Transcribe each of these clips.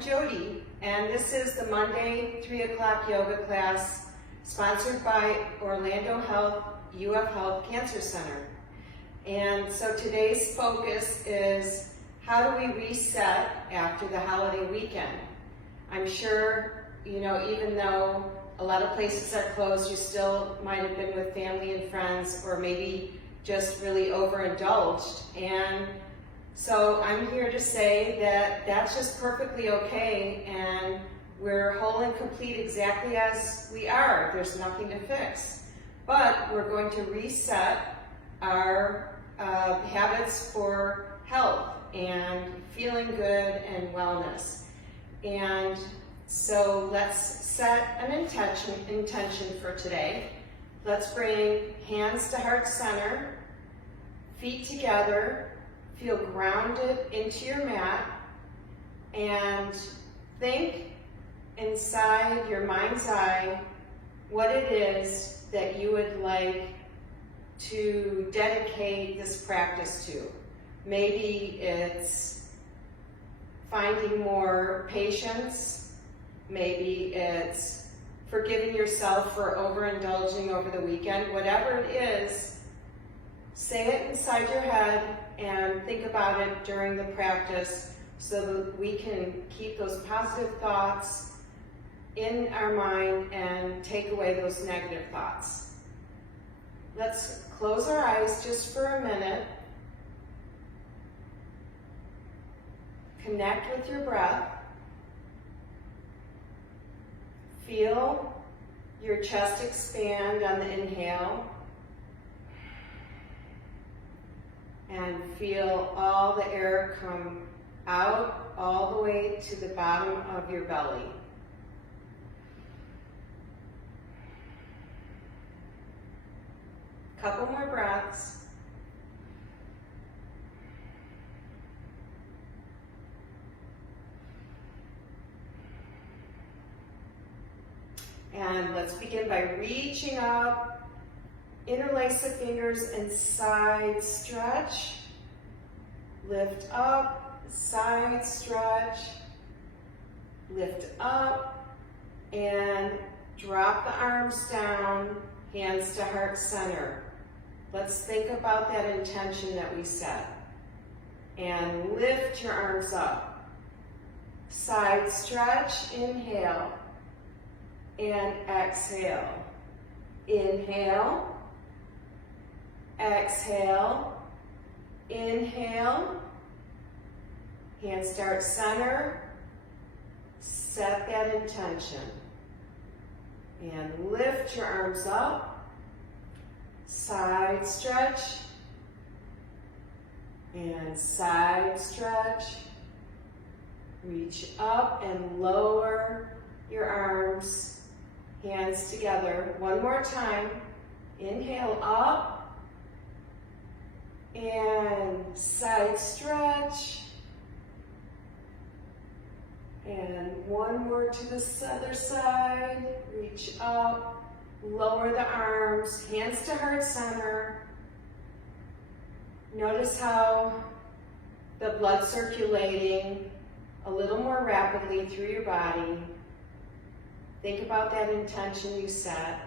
I'm Jody, and this is the Monday 3 o'clock yoga class sponsored by Orlando Health, UF Health Cancer Center. And so today's focus is how do we reset after the holiday weekend? I'm sure, even though a lot of places are closed, you still might have been with family and friends, or maybe just really overindulged. And so I'm here to say that that's just perfectly okay, and we're whole and complete exactly as we are. There's nothing to fix. But we're going to reset our habits for health and feeling good and wellness. And so let's set an intention for today. Let's bring hands to heart center, feet together, feel grounded into your mat, and think inside your mind's eye what it is that you would like to dedicate this practice to. Maybe it's finding more patience. Maybe it's forgiving yourself for overindulging over the weekend. Whatever it is, say it inside your head and think about it during the practice so that we can keep those positive thoughts in our mind and take away those negative thoughts. Let's close our eyes just for a minute. Connect with your breath. Feel your chest expand on the inhale. And feel all the air come out all the way to the bottom of your belly. Couple more breaths. And let's begin by reaching up. Interlace the fingers and side stretch. Lift up, side stretch. Lift up and drop the arms down, hands to heart center. Let's think about that intention that we set. And lift your arms up. Side stretch, inhale. And exhale. Inhale. Exhale, inhale, hands to heart center, set that intention, and lift your arms up, side stretch, and side stretch, reach up and lower your arms, hands together, one more time, inhale up, and side stretch, and one more to the other side, reach up, lower the arms, hands to heart center. Notice how the blood circulating a little more rapidly through your body. Think about that intention you set,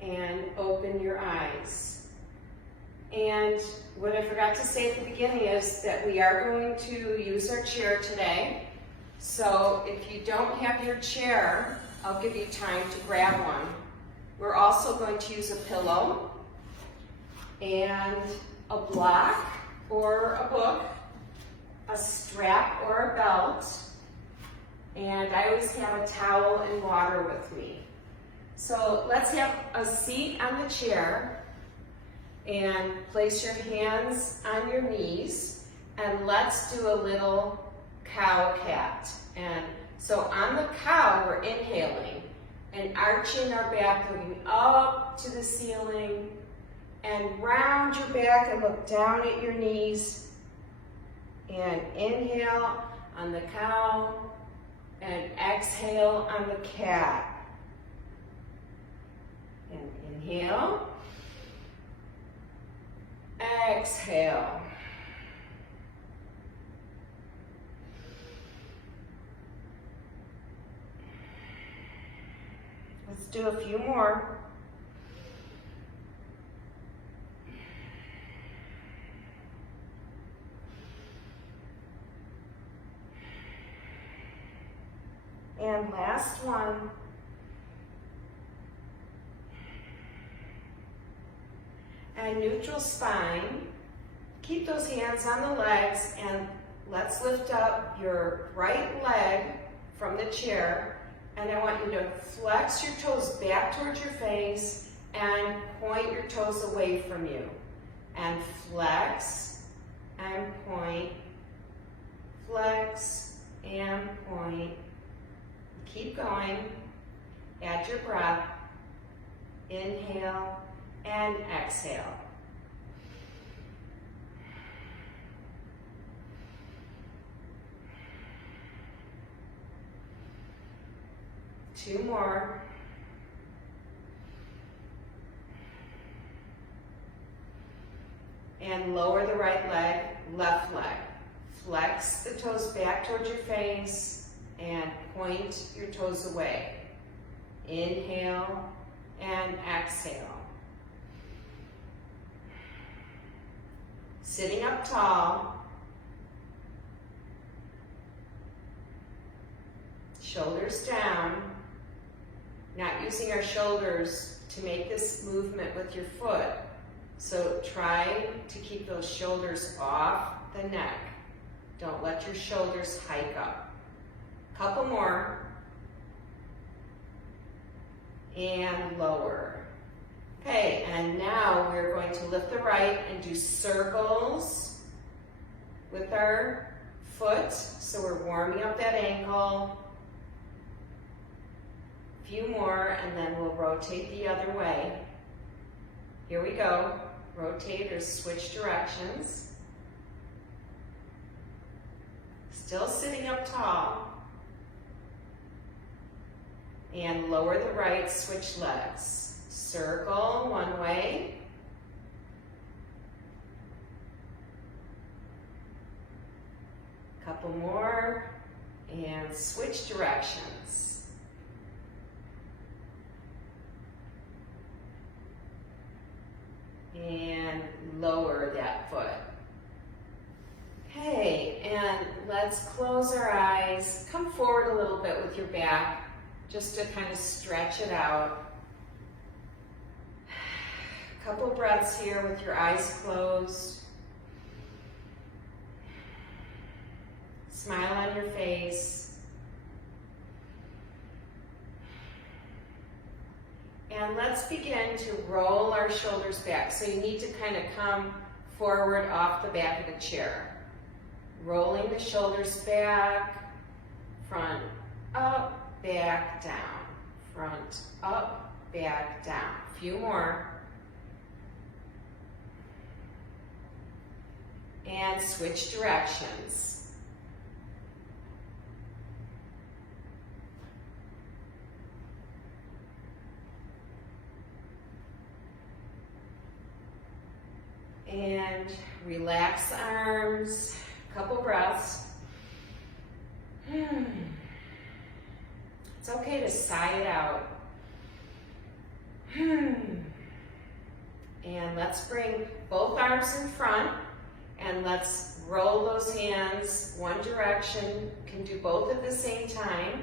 and open your eyes. And what I forgot to say at the beginning is that we are going to use our chair today. So if you don't have your chair, I'll give you time to grab one. We're also going to use a pillow and a block or a book, a strap or a belt, and I always have a towel and water with me. So let's have a seat on the chair, and place your hands on your knees, and let's do a little cow cat. And so on the cow, we're inhaling and arching our back, looking up to the ceiling, and round your back and look down at your knees, and inhale on the cow, and exhale on the cat. And inhale. Exhale. Let's do a few more. And last one. And neutral spine. Keep those hands on the legs and let's lift up your right leg from the chair. And I want you to flex your toes back towards your face and point your toes away from you. And flex and point, flex and point. Keep going. Add your breath. Inhale and exhale. Two more. And lower the right leg, left leg. Flex the toes back towards your face and point your toes away. Inhale and exhale. Sitting up tall. Shoulders down. Not using our shoulders to make this movement with your foot. So try to keep those shoulders off the neck. Don't let your shoulders hike up. Couple more. And lower. Okay, and now we're going to lift the right and do circles with our foot. So we're warming up that ankle. Few more, and then we'll rotate the other way. Here we go. Rotate or switch directions. Still sitting up tall. And lower the right, switch legs. Circle one way. Couple more, and switch directions. And lower that foot. Okay, and let's close our eyes. Come forward a little bit with your back, just to kind of stretch it out. A couple breaths here with your eyes closed. Smile on your face. And let's begin to roll our shoulders back. So you need to kind of come forward off the back of the chair. Rolling the shoulders back, front, up, back, down. Front, up, back, down. A few more. And switch directions. And relax the arms, couple breaths. It's okay to sigh it out. And let's bring both arms in front and let's roll those hands one direction. You can do both at the same time.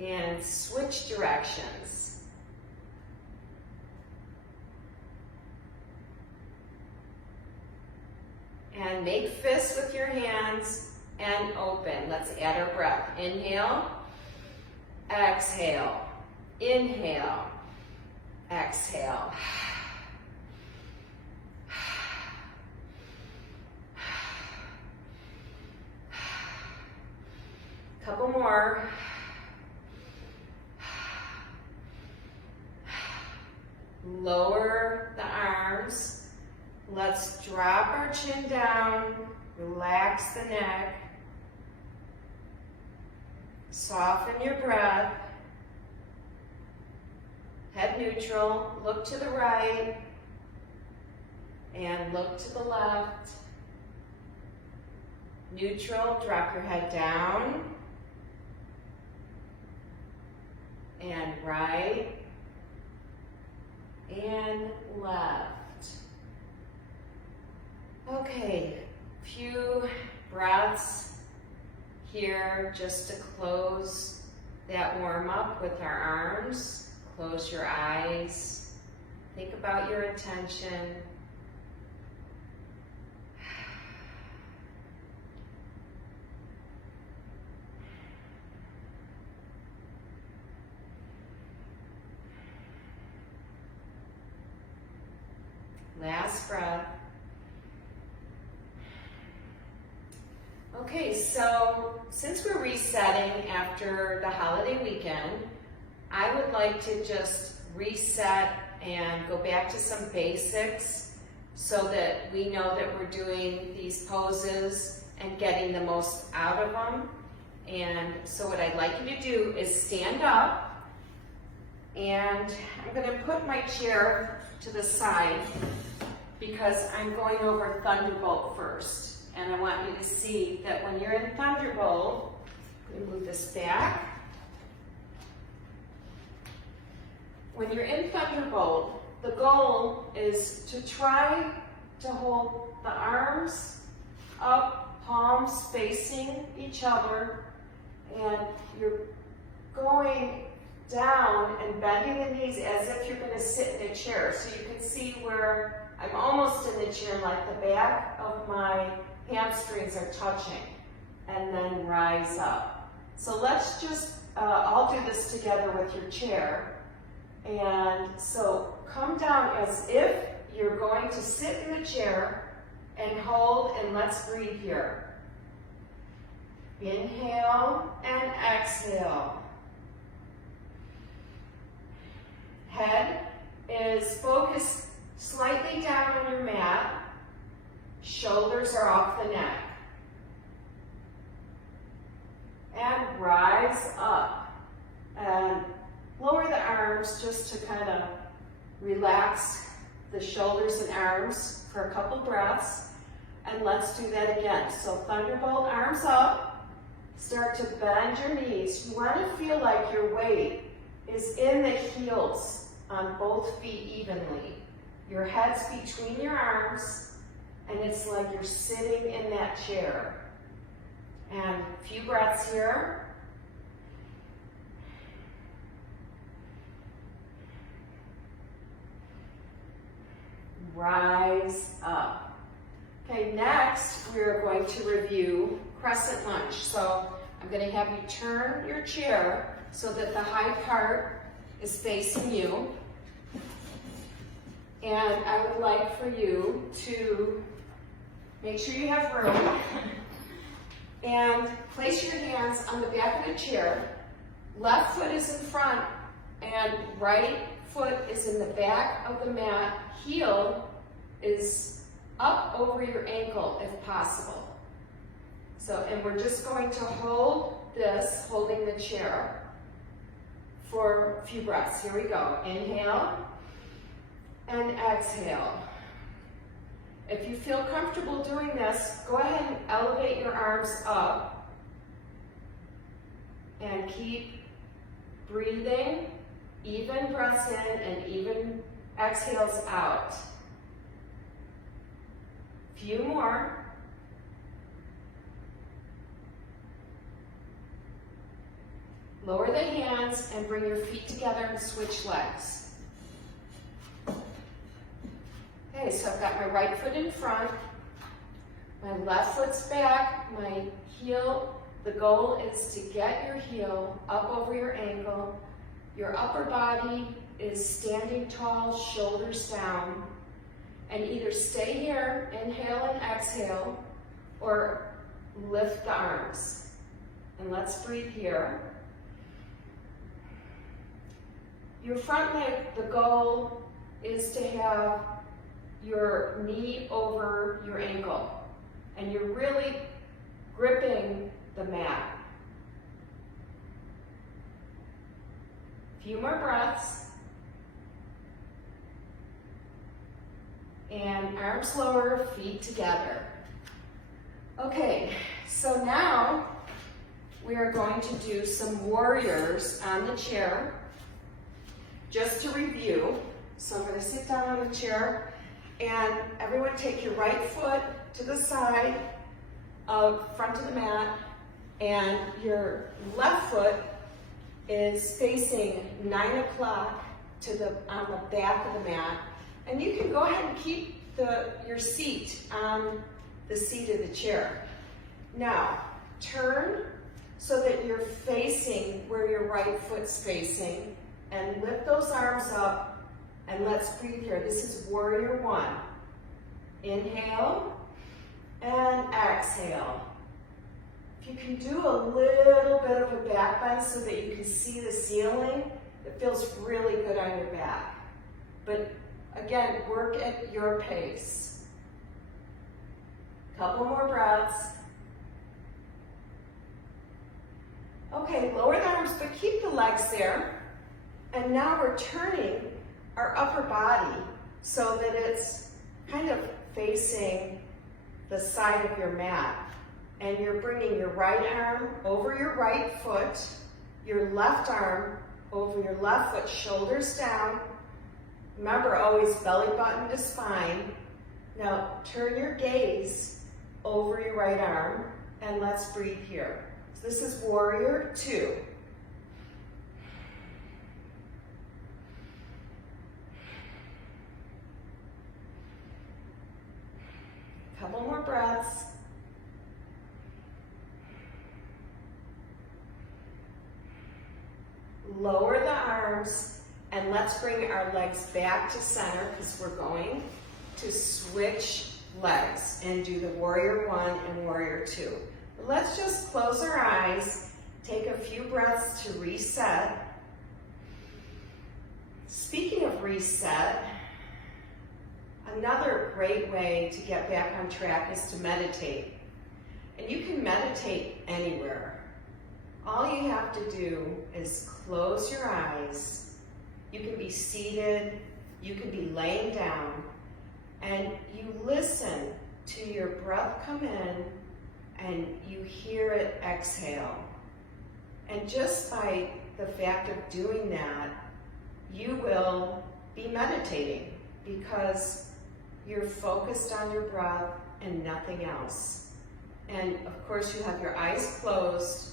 And switch directions. And make fists with your hands and open. Let's add our breath. Inhale, exhale, inhale, exhale. Couple more. Lower the arms. Let's drop our chin down, relax the neck, soften your breath, head neutral, look to the right, and look to the left. Neutral, drop your head down. And right. And left. Okay, few breaths here just to close that warm up with our arms. Close your eyes. Think about your intention. Last breath. Okay, so since we're resetting after the holiday weekend, I would like to just reset and go back to some basics so that we know that we're doing these poses and getting the most out of them. And so what I'd like you to do is stand up, and I'm going to put my chair to the side because I'm going over Thunderbolt first. And I want you to see that when you're in Thunderbolt, let me move this back. When you're in Thunderbolt, the goal is to try to hold the arms up, palms facing each other, and you're going down and bending the knees as if you're going to sit in a chair. So you can see where I'm almost in the chair, like the back of my hamstrings are touching, and then rise up. So let's just all do this together with your chair. And so come down as if you're going to sit in the chair and hold, and let's breathe here. Inhale and exhale. Head is focused slightly down on your mat. Shoulders are off the neck. And rise up. And lower the arms just to kind of relax the shoulders and arms for a couple breaths. And let's do that again. So Thunderbolt, arms up. Start to bend your knees. You want to feel like your weight is in the heels on both feet evenly. Your head's between your arms, and it's like you're sitting in that chair. And a few breaths here. Rise up. Okay, next we're going to review crescent lunge. So I'm going to have you turn your chair so that the high part is facing you. And I would like for you to make sure you have room and place your hands on the back of the chair. Left foot is in front and right foot is in the back of the mat. Heel is up over your ankle if possible. So, and we're just going to hold this, holding the chair for a few breaths. Here we go. Inhale and exhale. If you feel comfortable doing this, go ahead and elevate your arms up and keep breathing, even breaths in and even exhales out. Few more. Lower the hands and bring your feet together and switch legs. Okay, so I've got my right foot in front, my left foot's back, my heel, the goal is to get your heel up over your ankle. Your upper body is standing tall, shoulders down, and either stay here, inhale and exhale, or lift the arms. And let's breathe here. Your front leg, the goal is to have your knee over your ankle, and you're really gripping the mat. Few more breaths. And arms lower, feet together. Okay, So now we are going to do some warriors on the chair. Just to review, so I'm going to sit down on the chair and everyone take your right foot to the side of front of the mat and your left foot is facing 9 o'clock on the back of the mat. And you can go ahead and keep your seat on the seat of the chair. Now, turn so that you're facing where your right foot's facing and lift those arms up and let's breathe here. This is warrior one. Inhale and exhale. If you can do a little bit of a back bend so that you can see the ceiling, it feels really good on your back. But again, work at your pace. Couple more breaths. Okay, lower the arms, but keep the legs there. And now we're turning our upper body so that it's kind of facing the side of your mat. And you're bringing your right arm over your right foot, your left arm over your left foot, shoulders down. Remember, always belly button to spine. Now turn your gaze over your right arm and let's breathe here. So this is warrior two. Couple more breaths. Lower the arms and let's bring our legs back to center because we're going to switch legs and do the warrior one and warrior two. Let's just close our eyes, take a few breaths to reset. Speaking of reset, another great way to get back on track is to meditate. And you can meditate anywhere. All you have to do is close your eyes. You can be seated, you can be laying down, and you listen to your breath come in and you hear it exhale. And just by the fact of doing that, you will be meditating because you're focused on your breath and nothing else. And of course you have your eyes closed,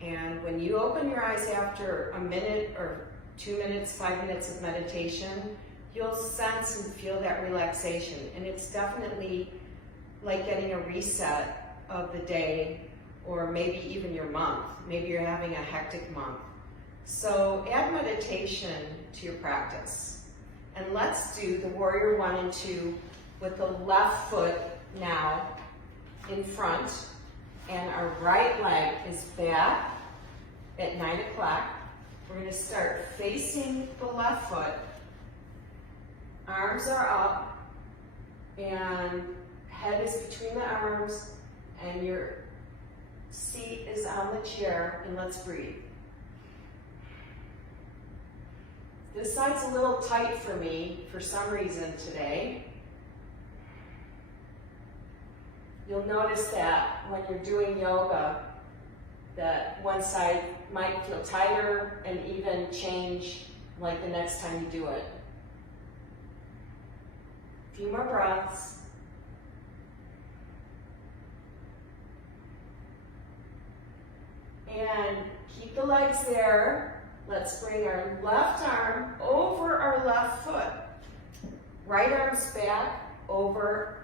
and when you open your eyes after a minute or 2 minutes, 5 minutes of meditation, you'll sense and feel that relaxation. And it's definitely like getting a reset of the day or maybe even your month. Maybe you're having a hectic month. So add meditation to your practice. And let's do the warrior one and two with the left foot now in front and our right leg is back at 9 o'clock. We're going to start facing the left foot. Arms are up and head is between the arms and your seat is on the chair, and let's breathe. This side's a little tight for me for some reason today. You'll notice that when you're doing yoga, that one side might feel tighter and even change like the next time you do it. A few more breaths. And keep the legs there. Let's bring our left arm over our left foot. Right arm's back over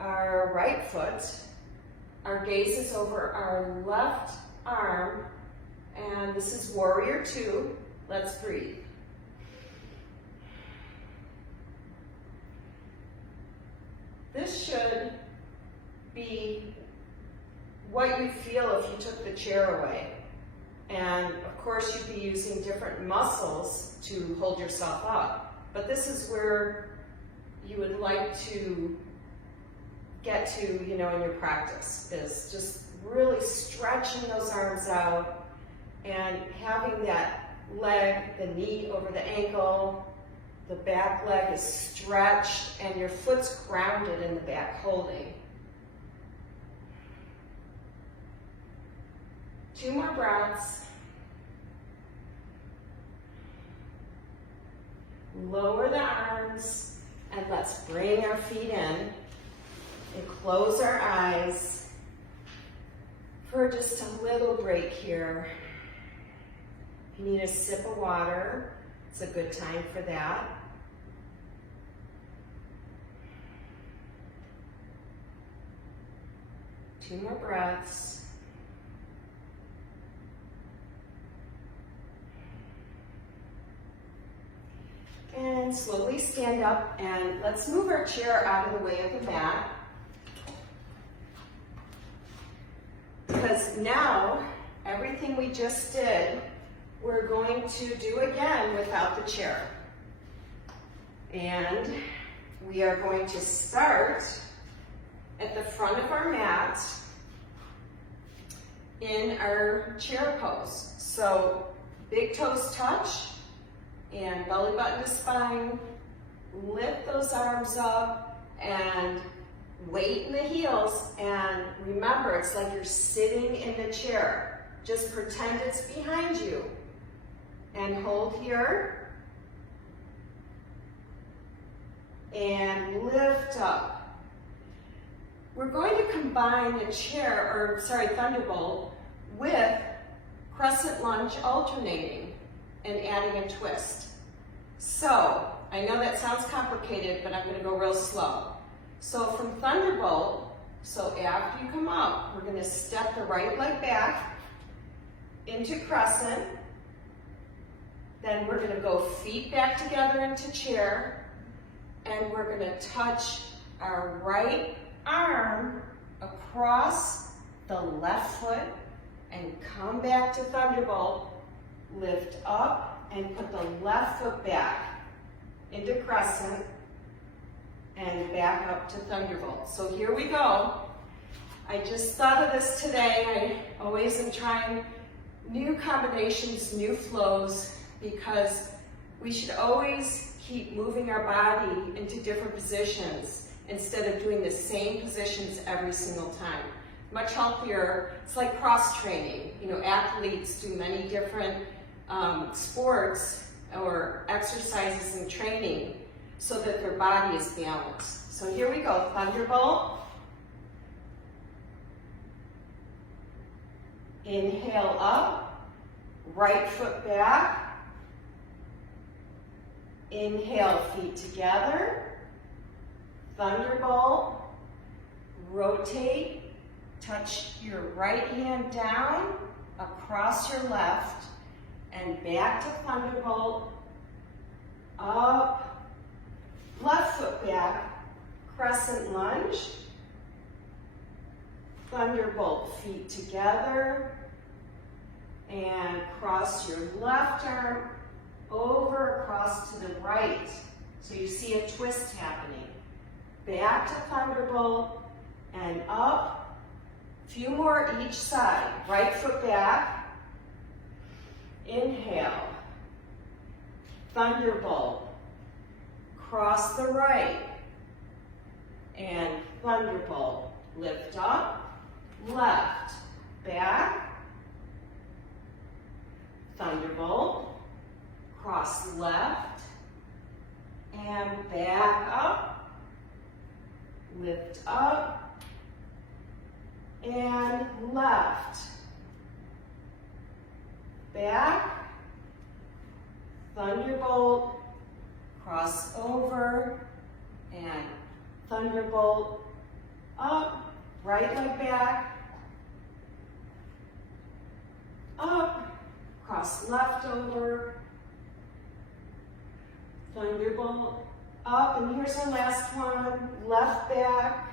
our right foot. Our gaze is over our left arm. And this is warrior two. Let's breathe. This should be what you feel if you took the chair away. And of course you'd be using different muscles to hold yourself up. But this is where you would like to get to, in your practice, is just really stretching those arms out and having that leg, the knee over the ankle, the back leg is stretched and your foot's grounded in the back holding. 2 more breaths. Lower the arms, and let's bring our feet in and close our eyes for just a little break here. If you need a sip of water, it's a good time for that. Two more breaths. And slowly stand up, and let's move our chair out of the way of the mat. Because now, everything we just did, we're going to do again without the chair. And we are going to start at the front of our mat in our chair pose. So big toes touch and belly button to spine. Lift those arms up and weight in the heels, and remember, it's like you're sitting in the chair. Just pretend it's behind you. And hold here. And lift up. We're going to combine the thunderbolt with crescent lunge alternating and adding a twist. So, I know that sounds complicated, but I'm going to go real slow. So from thunderbolt, after you come up, we're going to step the right leg back into crescent. Then we're going to go feet back together into chair, and we're going to touch our right arm across the left foot and come back to thunderbolt. Lift up and put the left foot back into crescent and back up to thunderbolt. So here we go. I just thought of this today. I always am trying new combinations, new flows, because we should always keep moving our body into different positions instead of doing the same positions every single time. Much healthier. It's like cross training. You know, athletes do many different sports or exercises and training so that their body is balanced. So here we go, thunderbolt. Inhale up, right foot back. Inhale, feet together. Thunderbolt. Rotate, touch your right hand down across your left and back to thunderbolt. Up, left foot back, crescent lunge. Thunderbolt, feet together, and cross your left arm over across to the right. So you see a twist happening. Back to thunderbolt and up. A few more each side. Right foot back. Inhale. Thunderbolt. Cross the right. And thunderbolt. Lift up. Left. Back. Thunderbolt. Cross left. And back up. Lift up. And left. Back. Thunderbolt. Cross over. And thunderbolt. Up. Right leg back. Up. Cross left over. Thunderbolt. Up, and here's our last one. Left back.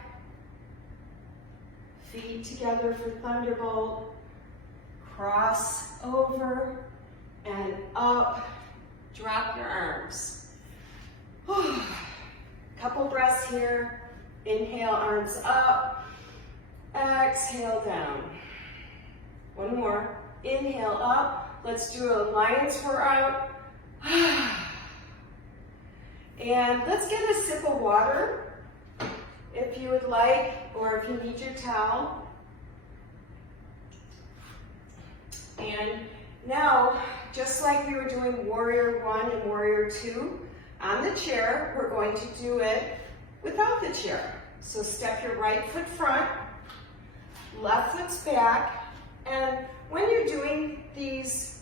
Feet together for thunderbolt. Cross over and up. Drop your arms. Couple breaths here. Inhale, arms up. Exhale, down. One more. Inhale up. Let's do a lion's roar out. And let's get a sip of water if you would like, or if you need your towel. And now, just like we were doing warrior 1 and warrior 2, on the chair, we're going to do it without the chair. So step your right foot front, left foot's back, and when you're doing these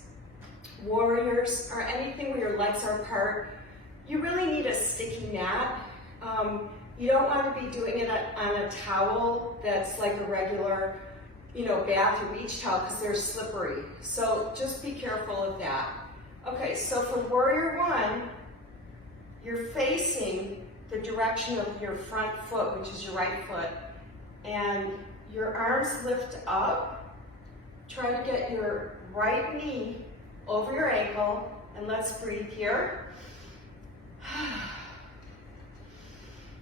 warriors or anything where your legs are apart, you really need a sticky mat. You don't want to be doing it on a towel that's like a regular, bath or beach towel because they're slippery. So just be careful of that. Okay, so for warrior 1, you're facing the direction of your front foot, which is your right foot, and your arms lift up. Try to get your right knee over your ankle, and let's breathe here.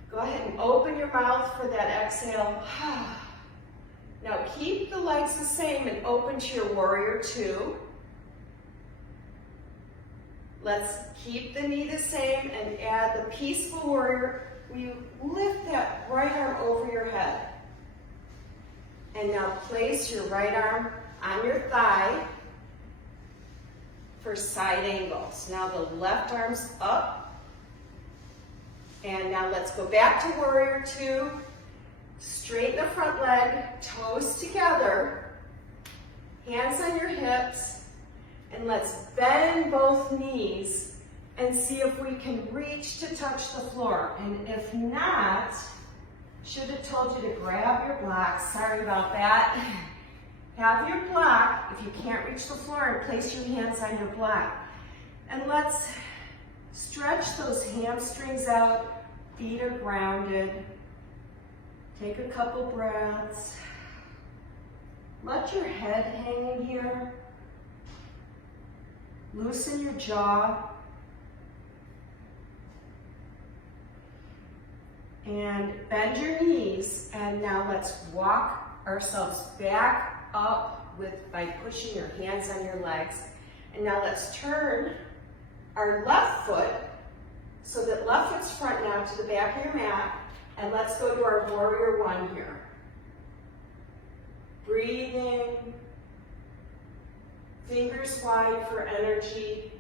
Go ahead and open your mouth for that exhale. Now keep the legs the same and open to your warrior 2. Let's keep the knee the same and add the peaceful warrior. You lift that right arm over your head. And now place your right arm on your thigh for side angles. Now the left arm's up. And now let's go back to warrior 2. Straighten the front leg, toes together, hands on your hips, and let's bend both knees and see if we can reach to touch the floor. And if not, should have told you to grab your block. Sorry about that. Have your block, if you can't reach the floor, and place your hands on your block. And let's stretch those hamstrings out, feet are grounded. Take a couple breaths. Let your head hang in here. Loosen your jaw. And bend your knees. And now let's walk ourselves back up by pushing your hands on your legs. And now let's turn our left foot so that left foot's front now to the back of your mat. And let's go to our warrior 1 here. Breathing, fingers wide for energy.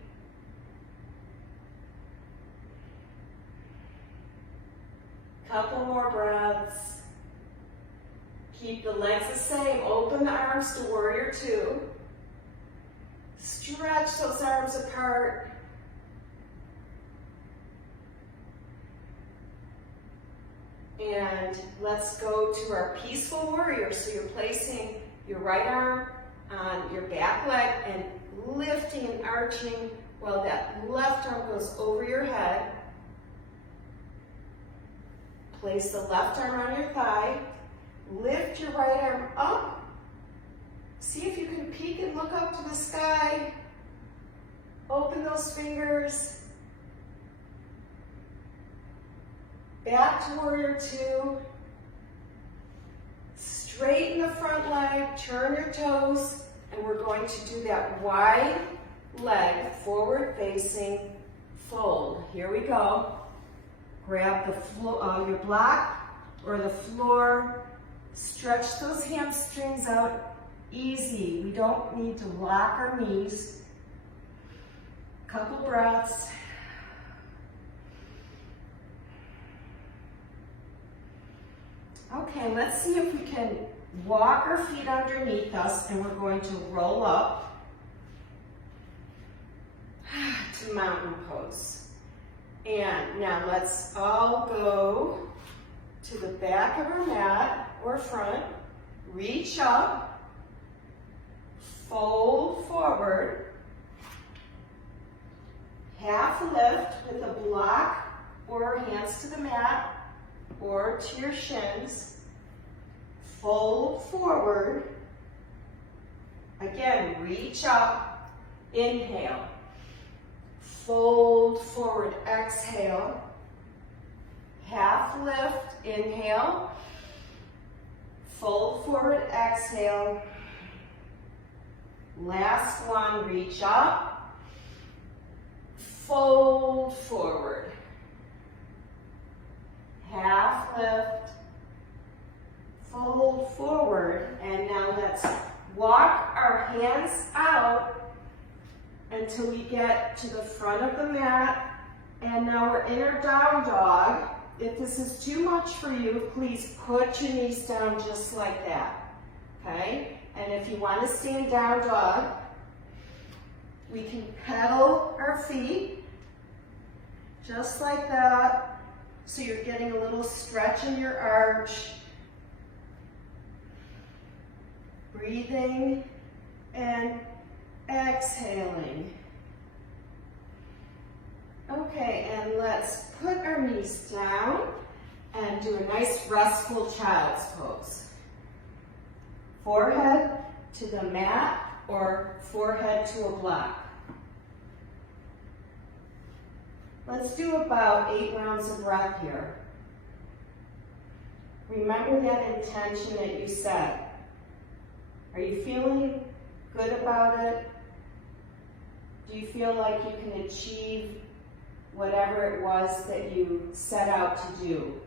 Couple more breaths. Keep the legs the same. Open the arms to warrior 2. Stretch those arms apart. And let's go to our peaceful warrior. So you're placing your right arm on your back leg and lifting and arching while that left arm goes over your head. Place the left arm on your thigh. Lift your right arm up. See if you can peek and look up to the sky. Open those fingers. Back to warrior 2. Straighten the front leg, turn your toes, and we're going to do that wide leg, forward facing fold. Here we go. Grab your block or the floor. Stretch those hamstrings out easy. We don't need to lock our knees. Couple breaths. Okay, let's see if we can walk our feet underneath us, and we're going to roll up to mountain pose. And now let's all go to the back of our mat or front, reach up, fold forward, half lift with a block or hands to the mat, or to your shins, fold forward, again, reach up, inhale, fold forward, exhale, half lift, inhale, fold forward, exhale, last one, reach up, fold forward, half lift, fold forward, and now let's walk our our hands out until we get to the front of the mat. And now we're in our down dog. If this is too much for you, please put your knees down just like that, okay? And if you want to stay in down dog, we can pedal our feet just like that. So you're getting a little stretch in your arch. Breathing and exhaling. Okay, and let's put our knees down and do a nice restful child's pose. Forehead to the mat or forehead to a block. Let's do about 8 rounds of breath here. Remember that intention that you set. Are you feeling good about it? Do you feel like you can achieve whatever it was that you set out to do?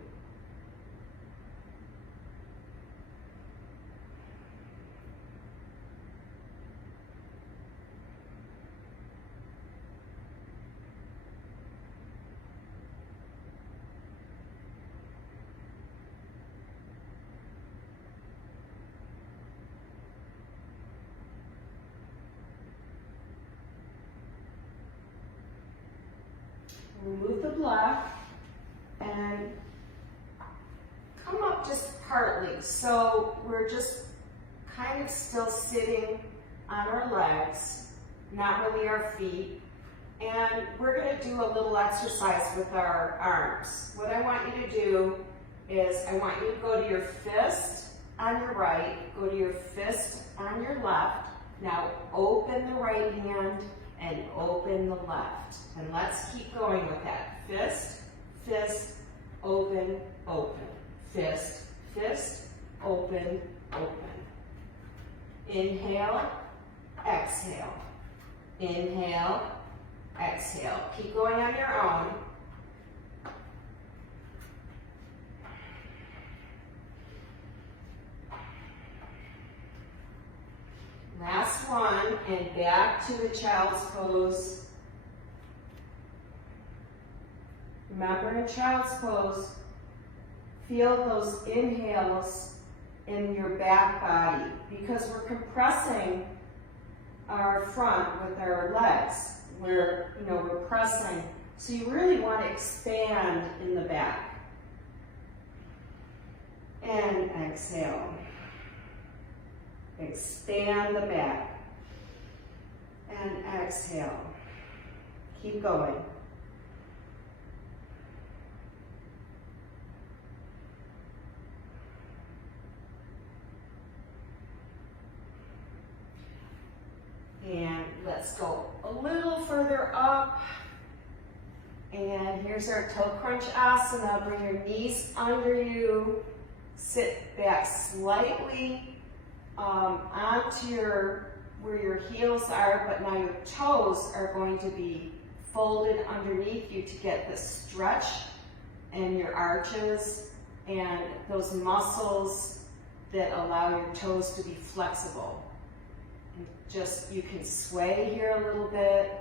Remove the block and come up just partly. So we're just kind of still sitting on our legs, not really our feet. And we're going to do a little exercise with our arms. What I want you to do is I want you to go to your fist on your right, go to your fist on your left. Now open the right hand and open the left. And let's keep going with that. Fist, fist, open, open. Fist, fist, open, open. Inhale, exhale. Inhale, exhale. Keep going on your own. Last one, and back to the child's pose. Remember, in child's pose, feel those inhales in your back body because we're compressing our front with our legs. We're pressing. So you really want to expand in the back. And exhale. Expand the back. And exhale. Keep going. And let's go a little further up. And here's our toe crunch asana. Bring your knees under you. Sit back slightly onto where your heels are, but now your toes are going to be folded underneath you to get the stretch in your arches and those muscles that allow your toes to be flexible. And just, you can sway here a little bit.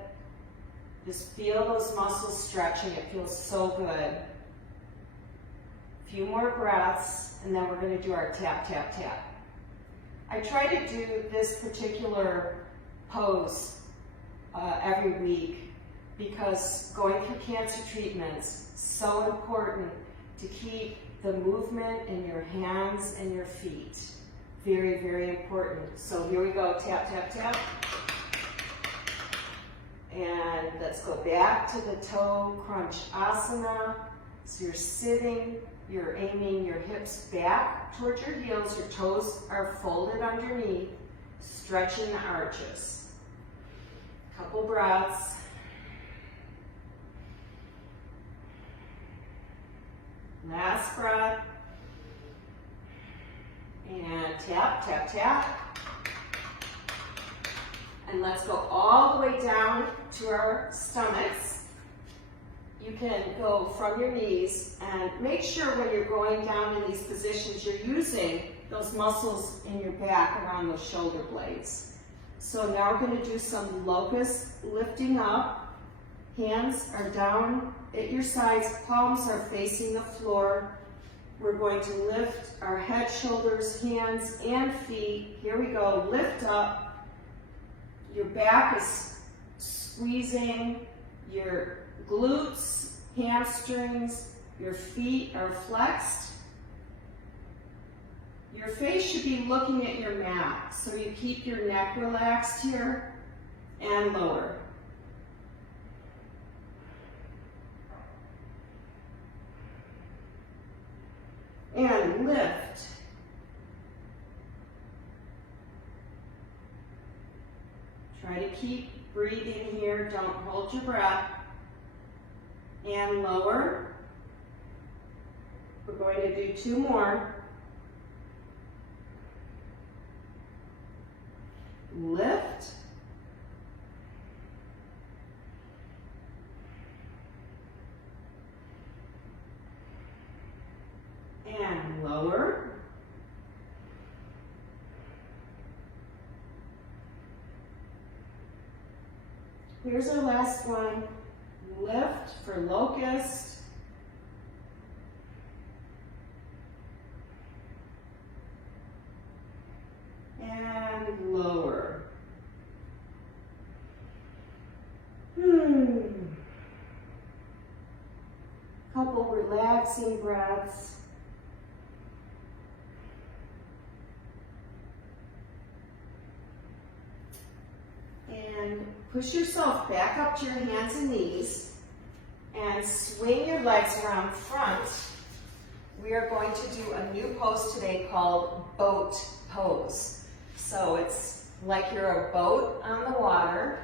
Just feel those muscles stretching. It feels so good. A few more breaths, and then we're going to do our tap, tap, tap. I try to do this particular pose every week because going through cancer treatments, so important to keep the movement in your hands and your feet. Very, very important. So here we go, tap, tap, tap. And let's go back to the toe crunch asana. So you're sitting, you're aiming your hips back towards your heels, your toes are folded underneath, stretching the arches. Couple breaths. Last breath. And tap, tap, tap. And let's go all the way down to our stomachs. You can go from your knees and make sure when you're going down in these positions, you're using those muscles in your back around those shoulder blades. So now we're going to do some locust lifting up. Hands are down at your sides, palms are facing the floor. We're going to lift our head, shoulders, hands, and feet. Here we go, lift up. Your back is squeezing, your glutes, hamstrings, your feet are flexed. Your face should be looking at your mat, so you keep your neck relaxed here and lower. And lift. Try to keep breathing here, don't hold your breath. And lower. We're going to do 2 more. Lift. And lower. Here's our last one. Lift for locust. And lower. Couple relaxing breaths. And push yourself back up to your hands and knees and swing your legs around front. We are going to do a new pose today called boat pose. So it's like you're a boat on the water,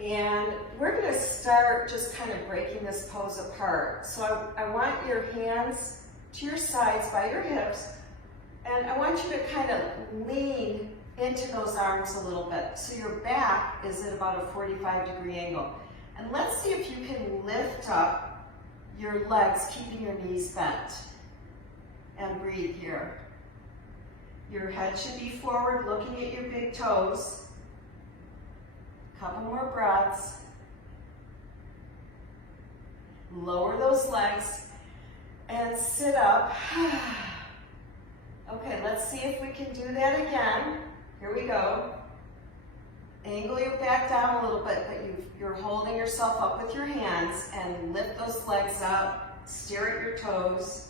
and we're going to start just kind of breaking this pose apart. So I want your hands to your sides by your hips, and I want you to kind of lean into those arms a little bit. So your back is at about a 45-degree angle. And let's see if you can lift up your legs, keeping your knees bent. And breathe here. Your head should be forward, looking at your big toes. Couple more breaths. Lower those legs and sit up. Okay, let's see if we can do that again. Here we go. Angle your back down a little bit, but you're holding yourself up with your hands, and lift those legs up. Stare at your toes.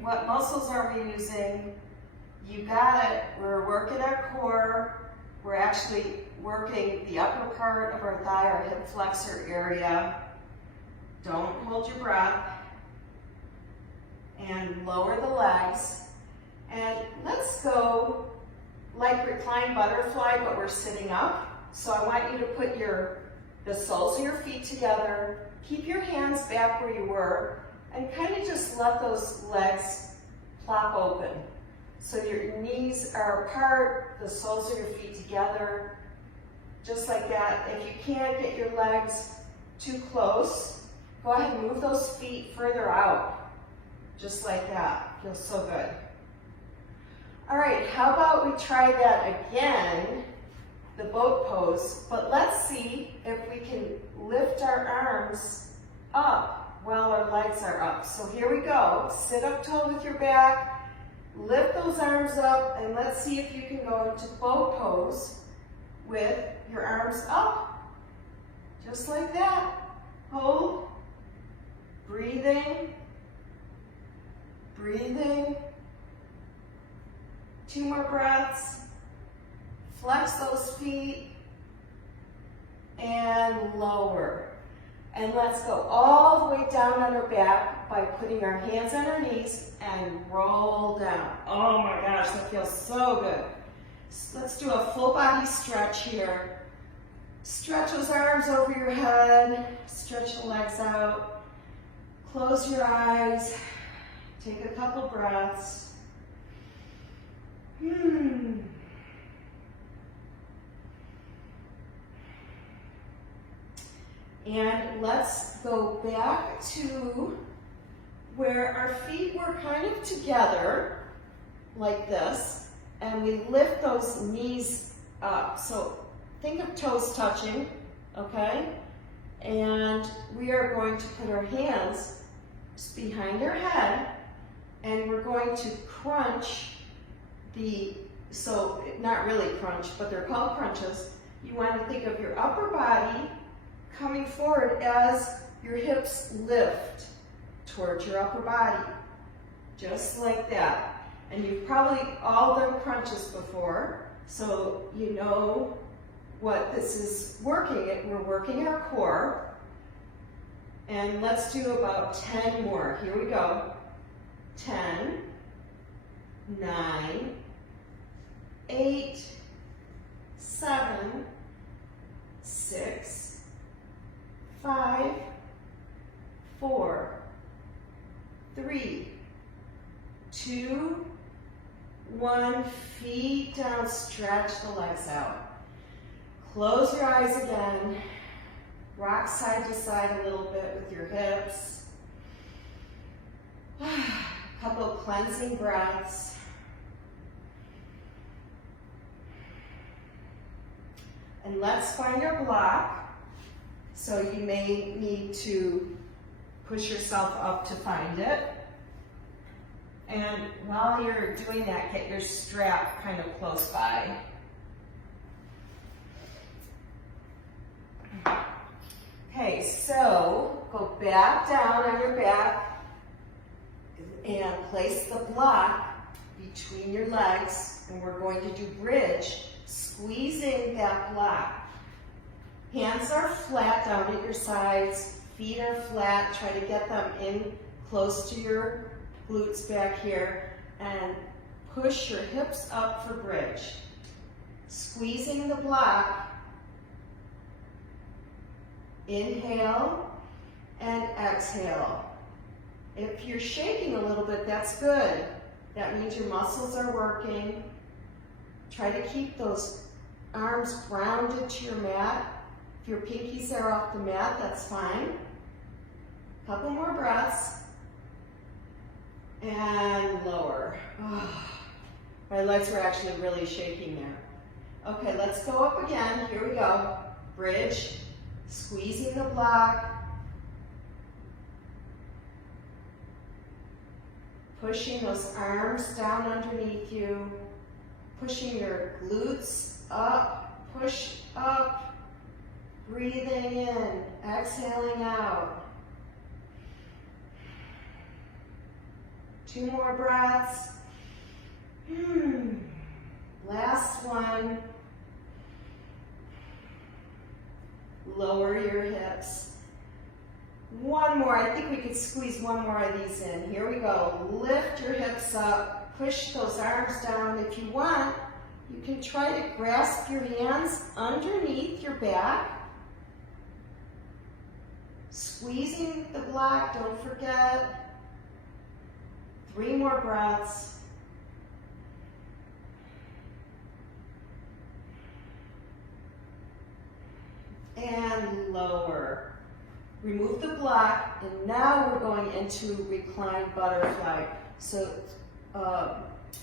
What muscles are we using? You got it. We're working our core. We're actually working the upper part of our thigh, our hip flexor area. Don't hold your breath. And lower the legs. And let's go like reclined butterfly, but we're sitting up. So I want you to put the soles of your feet together. Keep your hands back where you were, and kind of just let those legs plop open. So your knees are apart, the soles of your feet together, just like that. If you can't get your legs too close, go ahead and move those feet further out, just like that. Feels so good. All right, how about we try that again, the boat pose, but let's see if we can lift our arms up while our legs are up. So here we go. Sit up tall with your back, lift those arms up, and let's see if you can go into boat pose with your arms up. Just like that. Hold. Breathing. Breathing. 2 more breaths. Flex those feet. And lower. And let's go all the way down on our back by putting our hands on our knees and roll down. Oh my gosh, that feels so good. So let's do a full body stretch here. Stretch those arms over your head. Stretch the legs out. Close your eyes. Take a couple breaths. And let's go back to where our feet were kind of together, like this, and we lift those knees up. So think of toes touching, okay? And we are going to put our hands behind our head, and we're going to crunch so not really crunch, but they're called crunches. You want to think of your upper body coming forward as your hips lift towards your upper body, just like that. And you've probably all done crunches before, so you know what this is working. We're working our core. And let's do about 10 more. Here we go. 10, 9, 8, 7, 6, 5, 4, 3, 2, 1. Feet down, stretch the legs out. Close your eyes again. Rock side to side a little bit with your hips. A couple of cleansing breaths. And let's find our block. So you may need to push yourself up to find it. And while you're doing that, get your strap kind of close by. Okay, so go back down on your back and place the block between your legs, and we're going to do bridge, squeezing that block. Hands are flat down at your sides, feet are flat, try to get them in close to your glutes back here, and push your hips up for bridge. Squeezing the block. Inhale and exhale. If you're shaking a little bit, that's good. That means your muscles are working. Try to keep those arms grounded to your mat. If your pinkies are off the mat, that's fine. Couple more breaths. And lower. Oh, my legs were actually really shaking there. Okay, let's go up again. Here we go. Bridge. Squeezing the block, pushing those arms down underneath you, pushing your glutes up, push up, breathing in, exhaling out. 2 more breaths. Last one. Lower your hips. 1 more. I think we could squeeze 1 more of these in. Here we go. Lift your hips up. Push those arms down. If you want, you can try to grasp your hands underneath your back. Squeezing the block, don't forget. 3 more breaths. And lower. Remove the block, and now we're going into reclined butterfly. So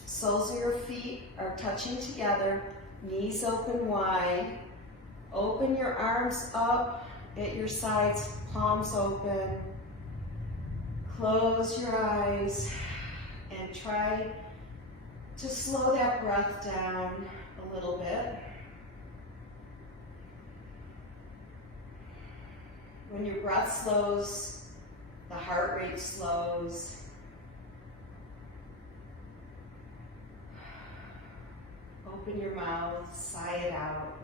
soles of your feet are touching together, knees open wide. Open your arms up at your sides, palms open. Close your eyes and try to slow that breath down a little bit. When your breath slows, the heart rate slows. Open your mouth, sigh it out.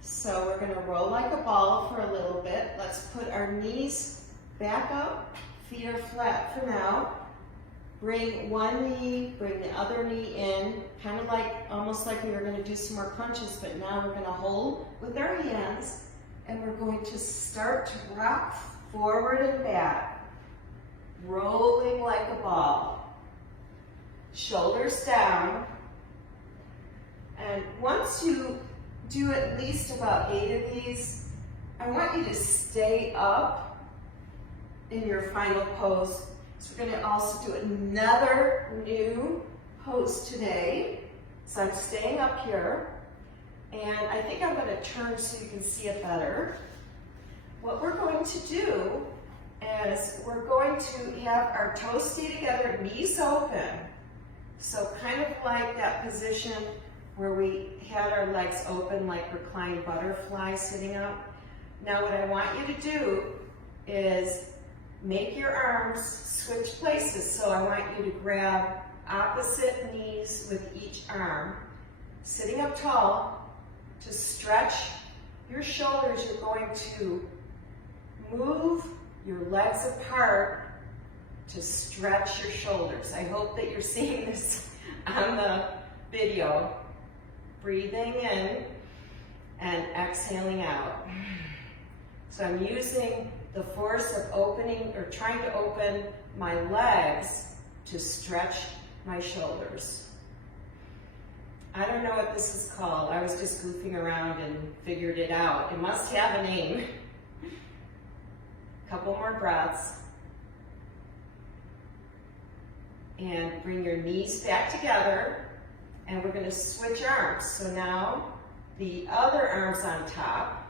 So we're going to roll like a ball for a little bit. Let's put our knees back up. Feet are flat for now. Bring one knee, bring the other knee in, kind of like, almost like we were going to do some more crunches, but now we're going to hold with our hands, and we're going to start to rock forward and back, rolling like a ball. Shoulders down. And once you do at least about 8 of these, I want you to stay up in your final pose. So we're going to also do another new pose today. So I'm staying up here, and I think I'm going to turn so you can see it better. What we're going to do is we're going to have our toes stay together, knees open. So kind of like that position where we had our legs open like reclined butterfly sitting up. Now what I want you to do is make your arms switch places. So I want you to grab opposite knees with each arm. Sitting up tall, to stretch your shoulders, you're going to move your legs apart to stretch your shoulders. I hope that you're seeing this on the video. Breathing in and exhaling out. So I'm using the force of opening or trying to open my legs to stretch my shoulders. I don't know what this is called. I was just goofing around and figured it out. It must have a name. Couple more breaths. And bring your knees back together, and we're going to switch arms. So now the other arm's on top,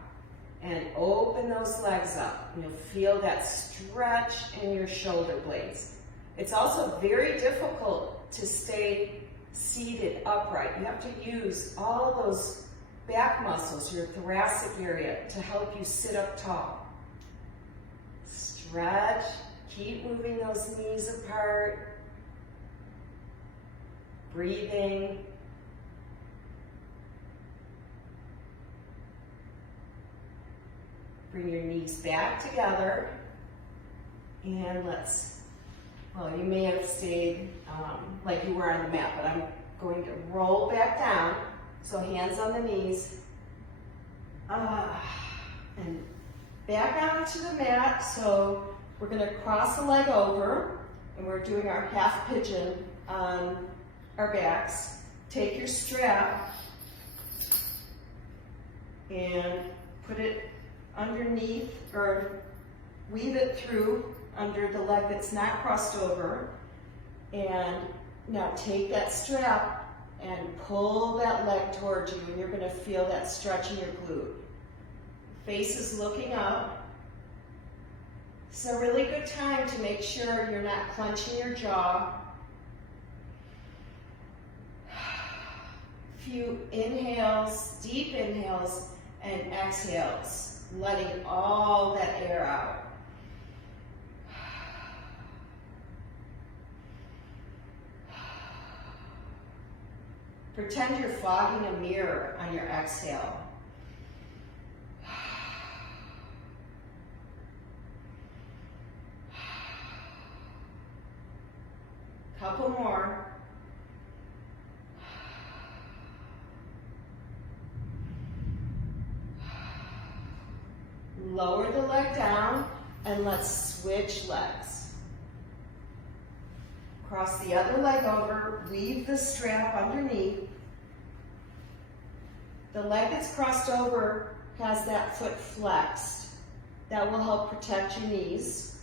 and open those legs up. And you'll feel that stretch in your shoulder blades. It's also very difficult to stay seated upright. You have to use all those back muscles, your thoracic area, to help you sit up tall. Stretch, keep moving those knees apart. Breathing. Bring your knees back together, and well, you may have stayed like you were on the mat, but I'm going to roll back down. So hands on the knees, and back onto the mat. So we're going to cross the leg over, and we're doing our half pigeon on our backs. Take your strap and put it underneath, or weave it through under the leg that's not crossed over. And now take that strap and pull that leg towards you, and you're going to feel that stretch in your glute. Face is looking up. It's a really good time to make sure you're not clenching your jaw. Few inhales, deep inhales, and exhales, letting all that air out. Pretend you're fogging a mirror on your exhale. Couple more. Lower the leg down, and let's switch legs. Cross the other leg over, weave the strap underneath. The leg that's crossed over has that foot flexed. That will help protect your knees.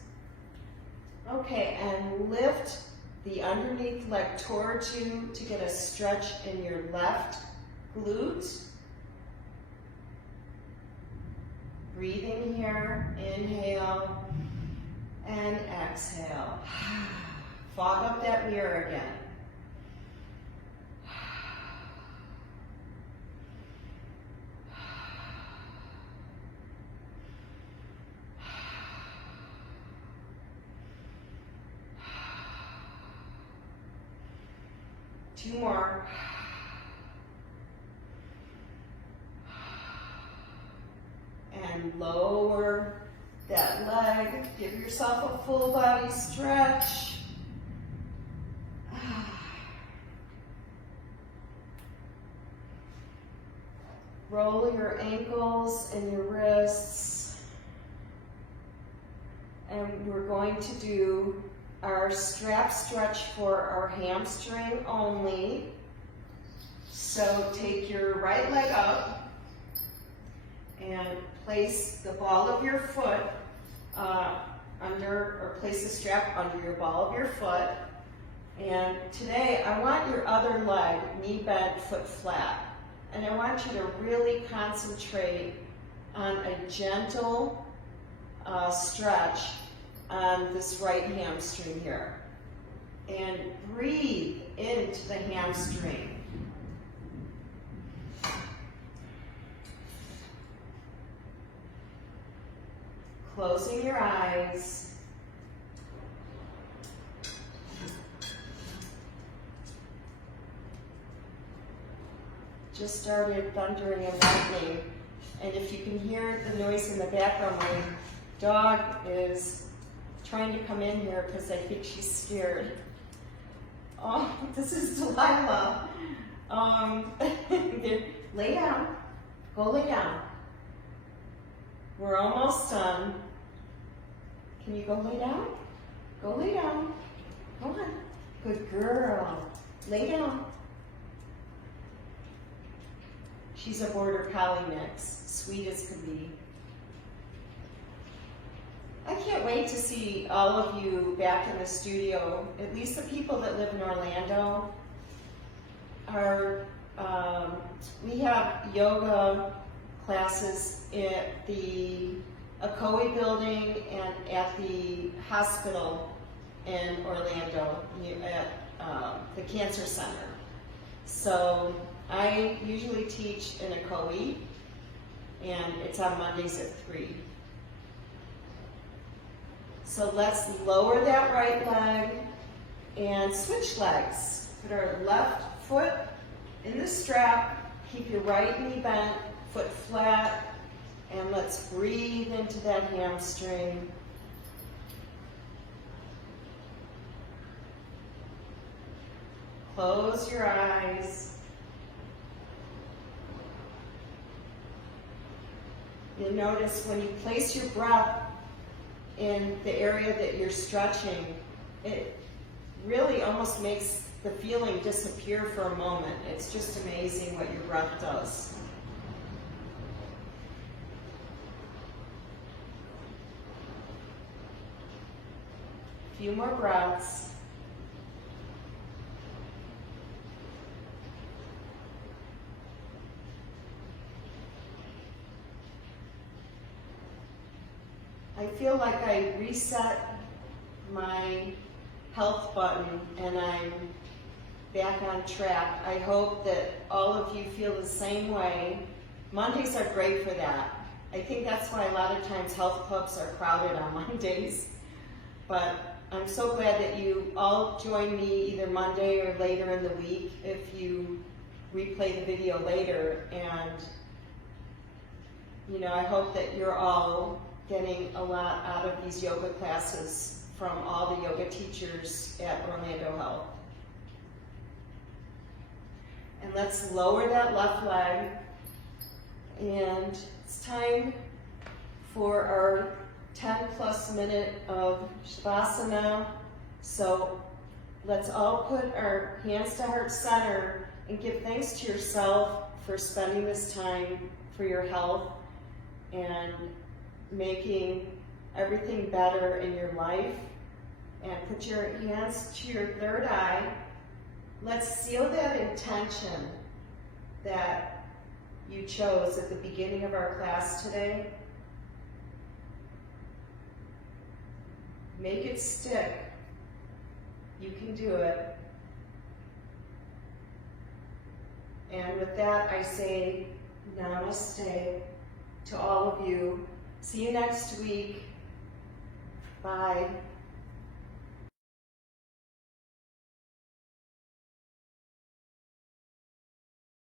Okay, and lift the underneath leg towards you to get a stretch in your left glute. Breathing here, inhale and exhale. Fog up that mirror again. Two more. And lower that leg. Give yourself a full body stretch. Roll your ankles and your wrists. And we're going to do our strap stretch for our hamstring only. So take your right leg up and place the ball of your foot under, or place the strap under your ball of your foot. And today I want your other leg, knee bent, foot flat. And I want you to really concentrate on a gentle stretch on this right hamstring here. And breathe into the hamstring. Closing your eyes. Just started thundering and lightning, and if you can hear the noise in the background, my dog is trying to come in here because I think she's scared. Oh, this is Delilah. Lay down. Go lay down. We're almost done. Can you go lay down? Go lay down. Come on. Good girl. Lay down. She's a border collie mix, sweet as could be. I can't wait to see all of you back in the studio. At least the people that live in Orlando we have yoga classes at the Akoi building and at the hospital in Orlando at the cancer center. So I usually teach in Akoi, and it's on Mondays at 3. So let's lower that right leg and switch legs. Put our left foot in the strap, keep your right knee bent, foot flat, and let's breathe into that hamstring. Close your eyes. You'll notice when you place your breath in the area that you're stretching, it really almost makes the feeling disappear for a moment. It's just amazing what your breath does. A few more breaths. I feel like I reset my health button and I'm back on track. I hope that all of you feel the same way. Mondays are great for that. I think that's why a lot of times health clubs are crowded on Mondays. But I'm so glad that you all join me either Monday or later in the week if you replay the video later. And I hope that you're all getting a lot out of these yoga classes from all the yoga teachers at Orlando Health. And let's lower that left leg, and it's time for our 10+ minute of Shavasana. So let's all put our hands to heart center and give thanks to yourself for spending this time for your health and making everything better in your life. And put your hands to your third eye. Let's seal that intention that you chose at the beginning of our class today. Make it stick. You can do it. And with that, I say namaste to all of you. See you next week. Bye.